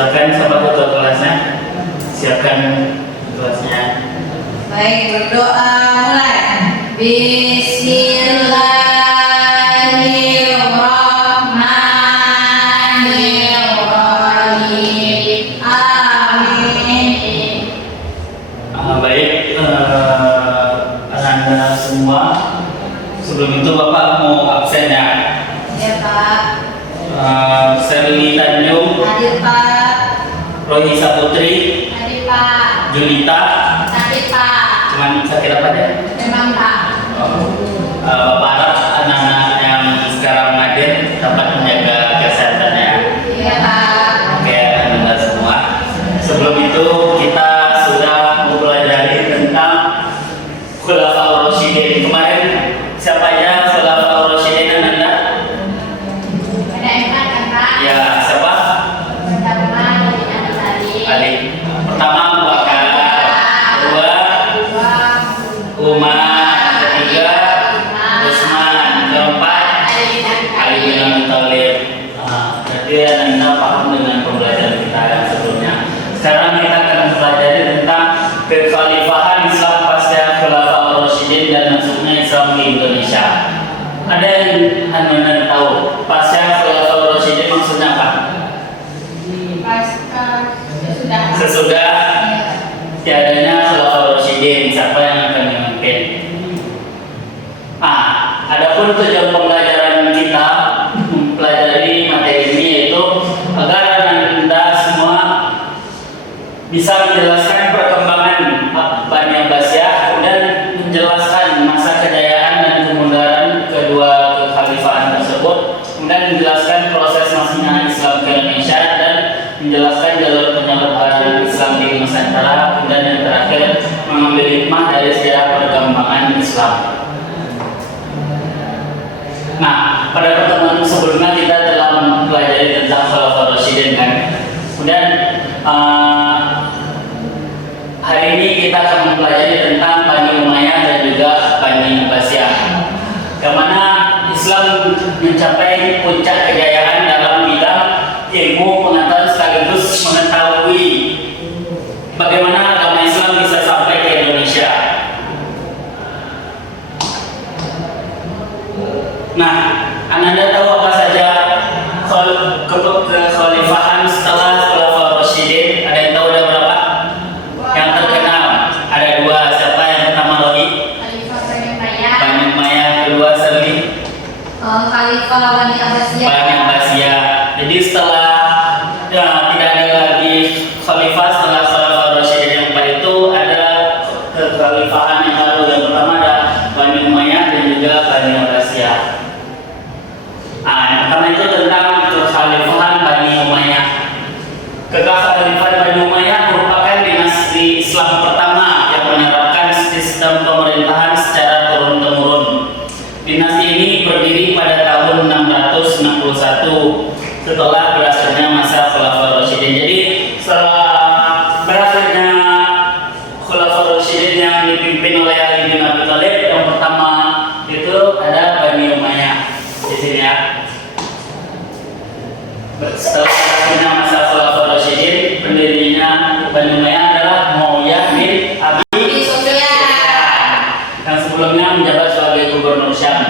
Silakan sahabat ketua kelasnya, siapkan kelasnya. Baik, berdoa mulai. Bismillahirrahmanirrahim. Amin. Baik, anak-anak semua. Sebelum itu Bapak mau absen ya. Ya Pak. Serli Tanjung, Hadir Pak. Rohisa Putri, Hadir Pak. Junita. Hadir Pak. Cuman sakit apa aja? Memang Pak. Bapak harap anak-anak yang sekarang hadir dapat menjaga kesehatannya. Iya Pak. Oke, anak-anak semua. Sebelum itu kita sudah mempelajari tentang Khulafaur Rasyidin. Kemarin siapa aja Khulafaur Rasyidin anak-anak? Ada 4 kan Pak? Ya, siapa? Pertama dari Anak Ali. Pertama Abu Bakar, kedua Umar, ketiga Utsman, keempat Ali bin Abi Thalib. Berarti anda paham dengan pembelajaran kita yang sebelumnya. Sekarang kita akan mempelajari tentang kekhalifahan Islam pasca Khulafaur Rasyidin dan masuknya Islam di Indonesia. Ada yang anda tahu pasca Khulafaur Rasyidin maksudnya apa? Sesudah tiadanya Khulafaur Rasyidin, siapa yang akan memimpin? Adapun tujuan pembelajaran kita mempelajari materi ini yaitu agar Anda semua bisa menjelaskan perkembangan Bani Abbasiyah dan menjelaskan masa kejayaan dan kemunduran kedua kekhalifahan tersebut, kemudian menjelaskan proses masuknya Islam ke Indonesia dan menjelaskan jalur penyebaran Islam di Nusantara, kemudian yang terakhir mengambil hikmah dari sejarah perkembangan Islam. Nah, pada pertemuan sebelumnya kita telah mempelajari tentang Khulafaur Rasyidin kan. Kemudian hari ini kita akan mempelajari tentang Bani Umayyah dan juga Bani Abbasiyah, yang mana Islam mencapai puncak kejayaan dalam bidang ilmu pengetahuan sekaligus mengetahui bagaimana agama Islam bisa sampai ke Indonesia. Nah, Anda tahu apa saja kekhalifahan setelah Khulafaur Rasyidin? Ada yang tahu ada berapa? Yang terkenal ada 2. Siapa yang pertama Rohi? Khalifah Bani Umayyah. Bani Umayyah. Kedua Serli? Khalifah Bani Abbasiyah. Bani Abbasiyah. Jadi setelah tidak ada lagi khalifah setelah Khulafaur Rasyidin yang keempat itu ada kekhalifahan yang baru. Yang pertama ada Bani Umayyah dan juga Bani Abbasiyah. Yang pertama itu tentang kekhalifahan Bani Umayyah. Kekhalifahan Bani Umayyah merupakan dinasti Islam pertama yang menerapkan sistem pemerintahan secara turun-temurun. Dinasti ini berdiri pada tahun 661 setelah berakhirnya masa Khulafaur Rasyidin. Jadi setelah berakhirnya Khulafaur Rasyidin yang dipimpin oleh Ali bin Abi Thalib, yang pertama itu ada Bani Umayyah di sini ya. Setelah berakhirnya masa Khulafaur Rasyidin, pendirinya Bani Umayyah adalah Muawiyah bin Abi Sufyan yang sebelumnya menjabat sebagai gubernur Syam.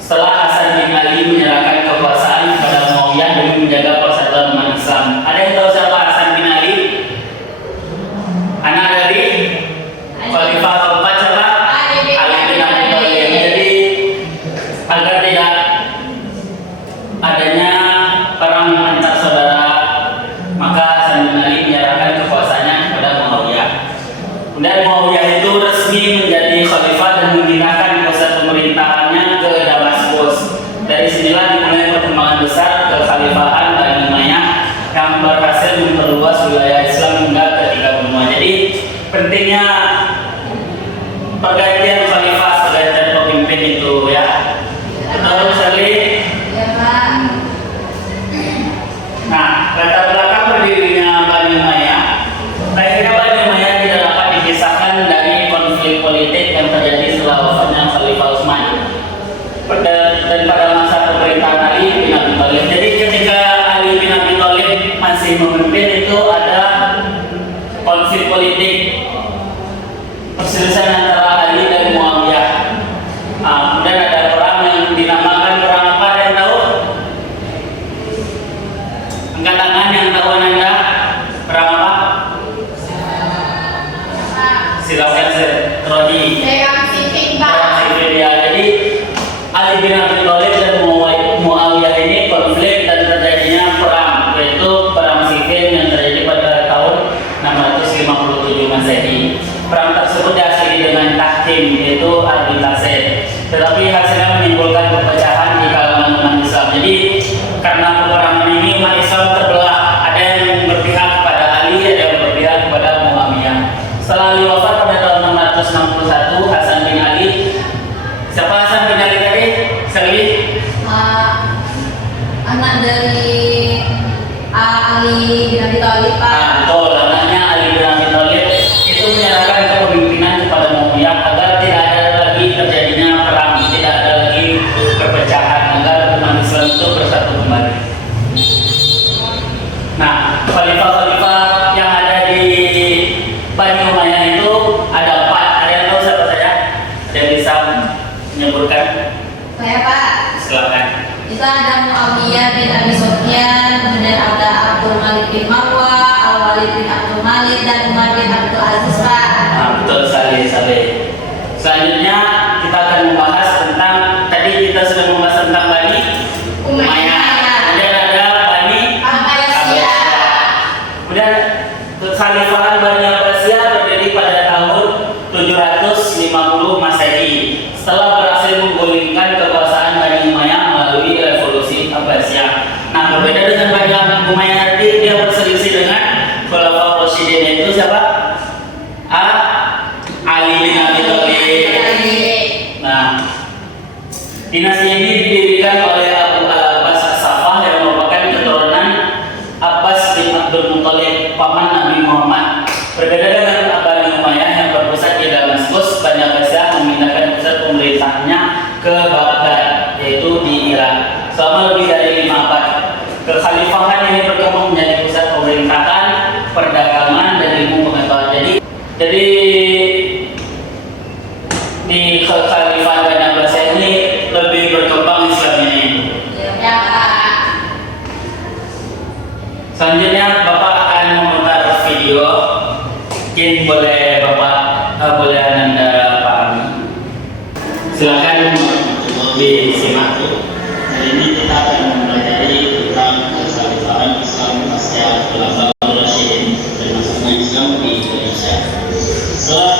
Setelah Hasan bin Ali menyerahkan kekuasaan kepada Muawiyah demi menjaga persatuan umat Islam. Ada yang tahu siapa Hasan bin Ali? Anak dari Khalifah keempat siapa? Ali bin Abi Thalib. Jadi agar tidak adanya perang antar saudara, maka Hasan bin Ali menyerahkan kekuasaannya kepada Muawiyah. Kemudian Muawiyah itu resmi menjadi khalifah dan memindahkan pusat pemerintahannya ke Damaskus. Dari sinilah dimulai perkembangan besar kekhalifahan Bani Umayyah yang berhasil memperluas wilayah Islam hingga ke 3 benua. Jadi pentingnya pergantian khalifah, pergantian pemimpin itu ya. Betul sekali. Ya Pak. Nah, latar belakang berdirinya Bani Umayyah. Akhirnya Bani Umayyah tidak dapat dipisahkan dari konflik politik yang terjadi setelah wafatnya Khalifah Utsman dan pada masa pemerintahan Ali bin Abi Thalib. Jadi ketika Ali bin Abi Thalib masih memimpin tetapi hasilnya menimbulkan perpecahan di kalangan umat Islam. Jadi karena peperangan ini umat Islam terbelah, ada yang berpihak kepada Ali, ada yang berpihak kepada Muawiyah. Setelah Ali wafat pada tahun 661, Hasan bin Ali, siapa Hasan bin Ali tadi? Salih, Anak dari Ali bin Abi Thalib, Pak. betul, anaknya Ali bin Abi Thalib itu menyerahkan kepemimpinan kepada Muawiyah agar tidak ada lagi terjadinya perang, tidak ada lagi perpecahan, agar umat Islam itu bersatu kembali. Nah, khalifah-khalifah yang ada di Bani Umayyah itu ada 4. Ada yang tahu siapa saja? Ada yang bisa menyebutkan? Saya, Pak. Silakan. Itu ada Muawiyah bin Abi Sufyan, kemudian ada Abdul Malik bin Marwah, Al-Walid bin Abdul Malik, dan Umar bin Abdul Aziz, Pak. Betul sekali. Selanjutnya kita akan membahas tentang, tadi kita sudah membahas tentang Bani Umayyah. Kemudian ada Bani Abbasiyah. Kemudian kekhalifahan Bani Abbasiyah berdiri pada tahun 750 Masehi. Setelah berhasil menggulingkan kekuasaan Bani Umayyah melalui revolusi Abbasiyah. Nah, berbeda dengan Bani Umayyah nanti, dia berselisih dengan Khulafaur Rasyidin, itu siapa? Ali bin Abi Thalib. Nah, dinasti ini didirikan oleh Abu al-Abbas as-Saffah yang merupakan keturunan Abbas bin Abdul Muthalib, paman Nabi Muhammad. Berbeda dengan Bani Umayyah yang berpusat di Damaskus, Bani Abbasiyah memindahkan pusat pemerintahannya ke Baghdad, yaitu di Irak, selama lebih dari 5 abad. Kekhalifahan ini berkembang menjadi pusat pemerintahan, perdagangan, dan ilmu pengetahuan. Jadi di kekhalifahan Bani Abbasiyah ini lebih berkembang Islam ini. Ya, Pak. Selanjutnya Bapak akan memutar video. Mungkin boleh Bapak, boleh Anda pahami. Silakan disimak. Hari ini kita akan mempelajari tentang kekhalifahan Islam pasca Khulafaur Rasyidin dan masuknya Islam di Indonesia. Setelah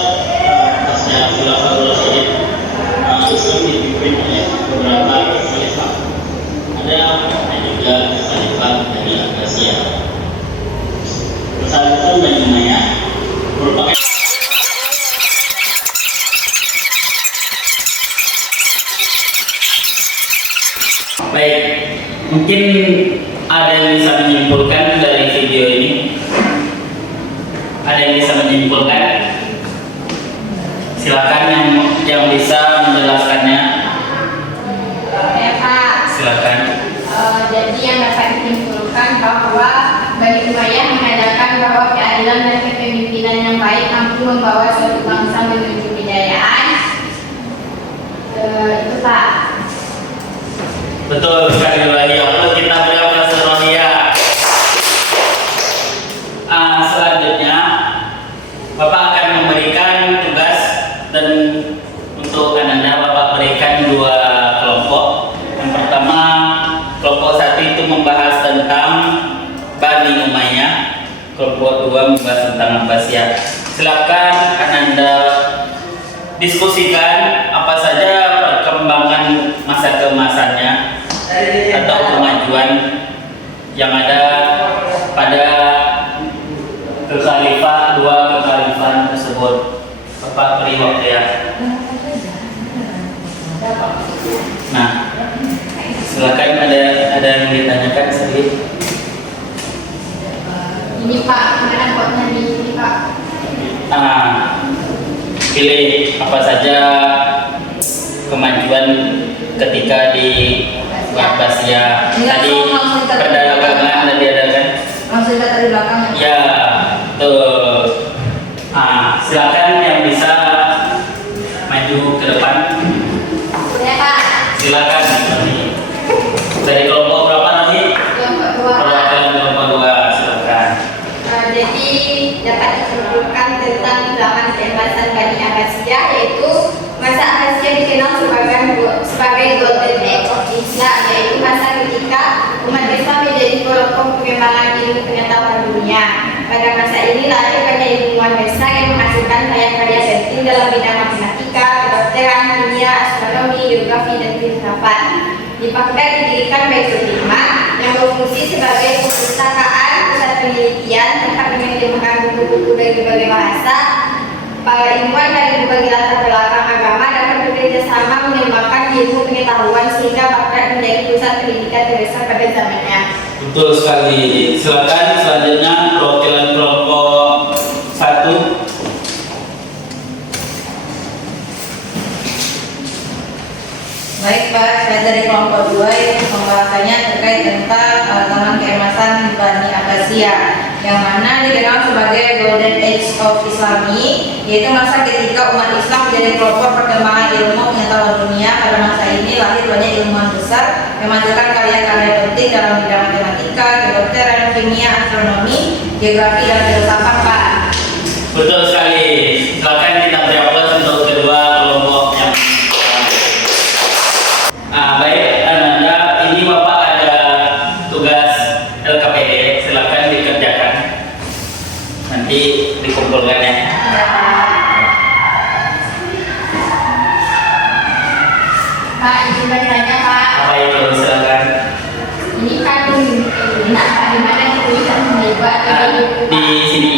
pasca Khulafaur Rasyidin, Islam dipimpin oleh beberapa khalifah. Ada juga khalifah dari Abbasiyah. Kekhalifahan Bani Umayyah merupakan Baik, mungkin ada yang bisa menyimpulkan dari video ini? Ada yang bisa menyimpulkan? Silakan yang bisa menjelaskannya. Ya, Pak. Silakan. Jadi yang dapat disimpulkan bahwa Bani Umayyah mengadakan bahwa keadilan dan kepemimpinan yang baik mampu membawa suatu bangsa menuju kejayaan. Itu, Pak. Betul sekali lagi. Kita berikan serunia. Selanjutnya Bapak akan memberikan tugas, dan untuk Anda Bapak berikan 2 kelompok. Yang pertama, kelompok 1 itu membahas tentang Bani Umayyah, kelompok 2 membahas tentang Abbasiyah. Silakan Anda diskusikan apa saja perkembangan masa kemasannya atau kemajuan yang ada pada dua kekhalifahan tersebut. Bapak beri waktu ya. Nah, silakan ada yang ditanyakan sedikit. Ini, Pak, gimana buatnya di sini, Pak? Pilih apa saja kemajuan ketika di Abbasiyah. Tadi perdagangan tadi ada kan? Langsung lihat dari belakang. Ya, tuh. Silakan yang bisa maju ke depan. Ya, Pak. Silakan. Dari kelompok berapa tadi? Kelompok 2, Pak. Perwakilan kelompok 2, silakan. Jadi dapat disimpulkan tentang zaman keemasan Bani Abbasiyah, yaitu masa Abbasiyah dikenal sebagai golden age of Islam, yaitu masa ketika umat Islam menjadi pelopor pengembangan ilmu pengetahuan dunia. Pada masa ini lahir banyak ilmuwan besar yang menghasilkan karya-karya penting dalam bidang matematika, kedokteran, kimia, astronomi, geografi dan filsafat. Di Baghdad didirikan Baitul Hikmah yang berfungsi sebagai perpustakaan pusat penelitian tempat menerjemahkan buku-buku dari berbagai bahasa. Para ilmuwan dari berbagai latar belakang agama dapat bekerja sama mengembangkan ilmu pengetahuan sehingga Baghdad menjadi pusat pendidikan terbesar pada zamannya. Betul sekali. Silakan selanjutnya perwakilan kelompok 1. Baik Pak, saya dari kelompok 2 yang pembahasannya terkait tentang Taman Keemasan Bani Abbasiyah yang mana dikenal sebagai Golden Age of Islami, yaitu masa ketika umat Islam menjadi pelopor perkembangan ilmu pengetahuan dunia. Pada masa ini lahir banyak ilmuwan besar yang menghasilkan karya-karya penting dalam bidang matematika, kedokteran, kimia, astronomi, geografi, dan filsafat Pak. Betul sekali. Silakan kita beri aplaus untuk kedua kelompok yang baik, Ananda, ini Bapak ada tugas LKPD, silakan dikerjakan. Nanti dikumpulkan ya. Pak, izin bertanya Pak, Apa itu silakan. ini kan nah, Pak, di mana dituliskan hebat Di sini.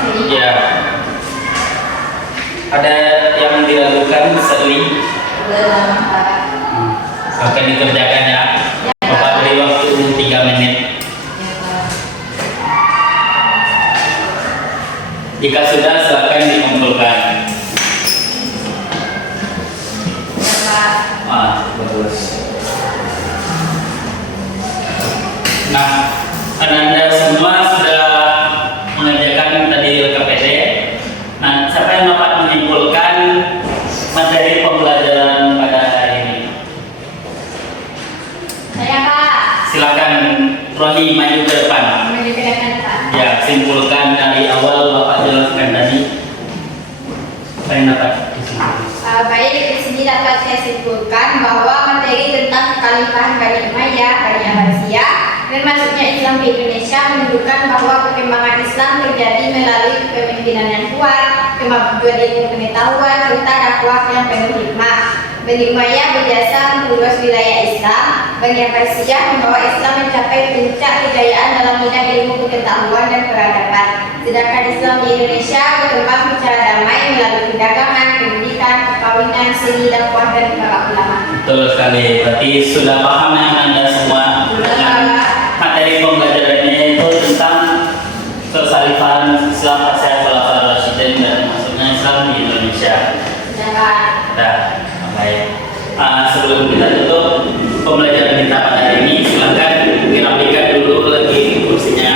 sini? Ya. Ada yang diragukan sekali. Belum Pak. Silakan dikerjakan ya. Bapak beri waktu 3 menit. Ya Pak. Jika sudah silakan dikumpulkan. Ya Pak. Wah, bagus. Nah, Anda semua sudah mengerjakan tadi LKPD. Nah, siapa yang dapat menyimpulkan materi pembelajaran pada hari ini? Saya Pak, Silakan Rohi maju ke depan. maju ke depan Pak. Ya, simpulkan dari awal Bapak jelaskan tadi. Apa yang dapat disimpulkan? Baik, di sini dapat saya simpulkan bahwa materi tentang kekhalifahan Bani Umayyah, Bani Abbasiyah, dan masuknya Islam di Indonesia menunjukkan bahwa perkembangan Islam terjadi melalui kepemimpinan yang kuat, kemajuan ilmu pengetahuan, serta dakwah yang penuh hikmah. Bani Umayyah berjasa memperluas wilayah Islam. Bani Abbasiyah membawa Islam mencapai puncak kejayaan dalam bidang ilmu pengetahuan dan peradaban. Sedangkan Islam di Indonesia berkembang secara damai melalui perdagangan, pendidikan, perkawinan, seni, dakwah, dan para ulama. Betul sekali. Berarti sudah paham ya Anda semua dengan materi pembelajarannya itu tentang kekhalifahan Islam pasca Khulafaur Rasyidin dan masuknya Islam di Indonesia. Sedangkan Nah, baik. Sebelum kita tutup pembelajaran kita pada hari ini, silakan dirapikan dulu lagi kursinya.